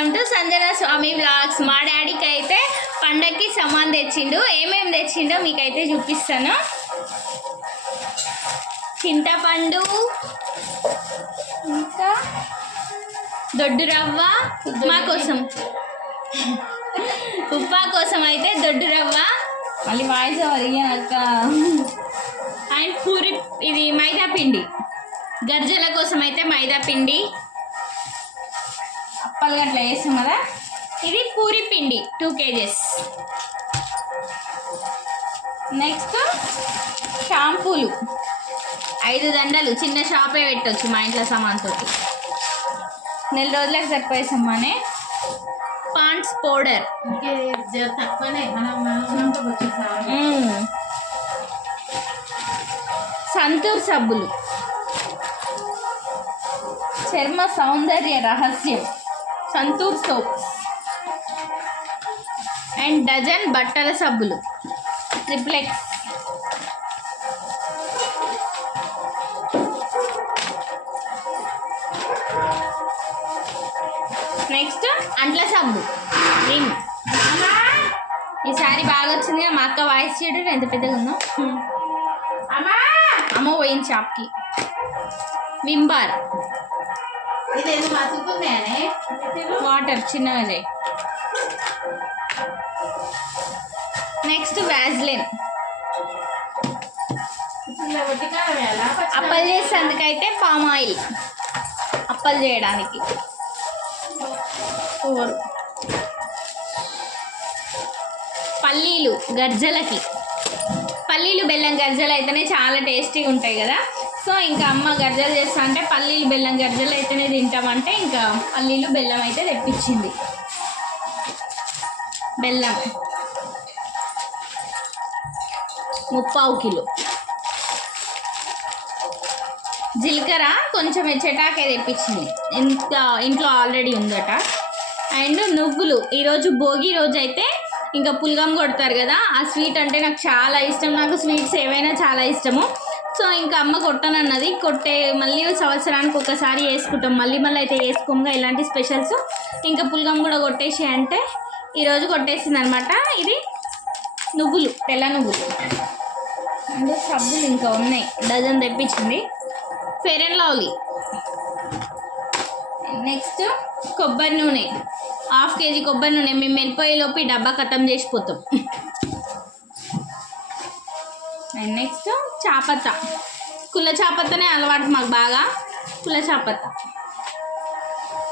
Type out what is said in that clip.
Welcome to Sanjana Swami vlogs. మా డాడీకి అయితే పండక్కి సామాన్ తెచ్చిండు. ఏమేమి తెచ్చిండో మీకైతే చూపిస్తాను. చింతపండు, ఇంకా దొడ్డు రవ్వ ఉప్మా కోసం, ఉప్మా కోసం అయితే దొడ్డు రవ్వ, మళ్ళీ వాయిస్ అడిగాక, అండ్ పూరి ఇది మైదా పిండి, గర్జల కోసం అయితే మైదా పిండి, అప్పలు గట్లా వేస్తాం కదా, ఇది పూరి పిండి 2 kgs. నెక్స్ట్ షాంపూలు 5 దండలు, చిన్న షాపే పెట్టవచ్చు మా ఇంట్లో సామాన్తో, నెల రోజులకు సరిపోయేసమ్మానే. పాండ్స్ పౌడర్, సంతూర్ సబ్బులు, చర్మ సౌందర్య రహస్యం సంతూర్ సోప్స్, అండ్ డజన్ బట్టల సబ్బులు ట్రిప్లెక్స్. నెక్స్ట్ అంట్ల సబ్బు రింగ్. ఈసారి బాగా వచ్చింది. మా అక్క వాయిస్ చేయడం ఎంత పెద్దగా ఉందో. అమ్మ పోయింది షాప్కి. వింబార్, వాటర్ చిన్నగా చేయి. Next Vaseline. అప్పలు చేసేందుకైతే పామ్ ఆయిల్, అప్పలు చేయడానికి. పల్లీలు గర్జలకి, పల్లీలు బెల్లం గర్జలు అయితేనే చాలా టేస్టీగా ఉంటాయి కదా. సో ఇంకా అమ్మ గర్జలు చేస్తా అంటే పల్లీలు బెల్లం గర్జలు అయితేనే తింటామంటే ఇంకా పల్లీలు బెల్లం అయితే తెప్పించింది. బెల్లం 3/4 కిలో. జీలకర్ర కొంచెం చెటాకే తెప్పించింది, ఇంట్లో ఆల్రెడీ ఉందట. అండ్ నువ్వులు, ఈరోజు భోగి రోజు అయితే ఇంకా పుల్గం కొడతారు కదా, ఆ స్వీట్ అంటే నాకు చాలా ఇష్టం. నాకు స్వీట్స్ ఏవైనా చాలా ఇష్టము. సో ఇంకా అమ్మ కొట్టనన్నది. మళ్ళీ సంవత్సరానికి ఒకసారి వేసుకుంటాం, మళ్ళీ అయితే వేసుకోముగా ఇలాంటి స్పెషల్స్. ఇంకా పుల్గం కూడా కొట్టేసి అంటే ఈరోజు కొట్టేసింది అనమాట. ఇది నువ్వులు, తెల్ల నువ్వులు. అండ్ సబ్బులు ఇంకా ఉన్నాయి, డజన్ తెప్పించింది. Fair and lovely. నెక్స్ట్ కొబ్బరి నూనె, 1/2 kg కొబ్బరి నూనె. మేము వెళ్ళిపోయేలోపు డబ్బా ఖతం చేసిపోతాం. అండ్ నెక్స్ట్ చాపత్త, కుల్ల చాపత్తనే అలవాటు మాకు బాగా. కుల్ల చాపత్త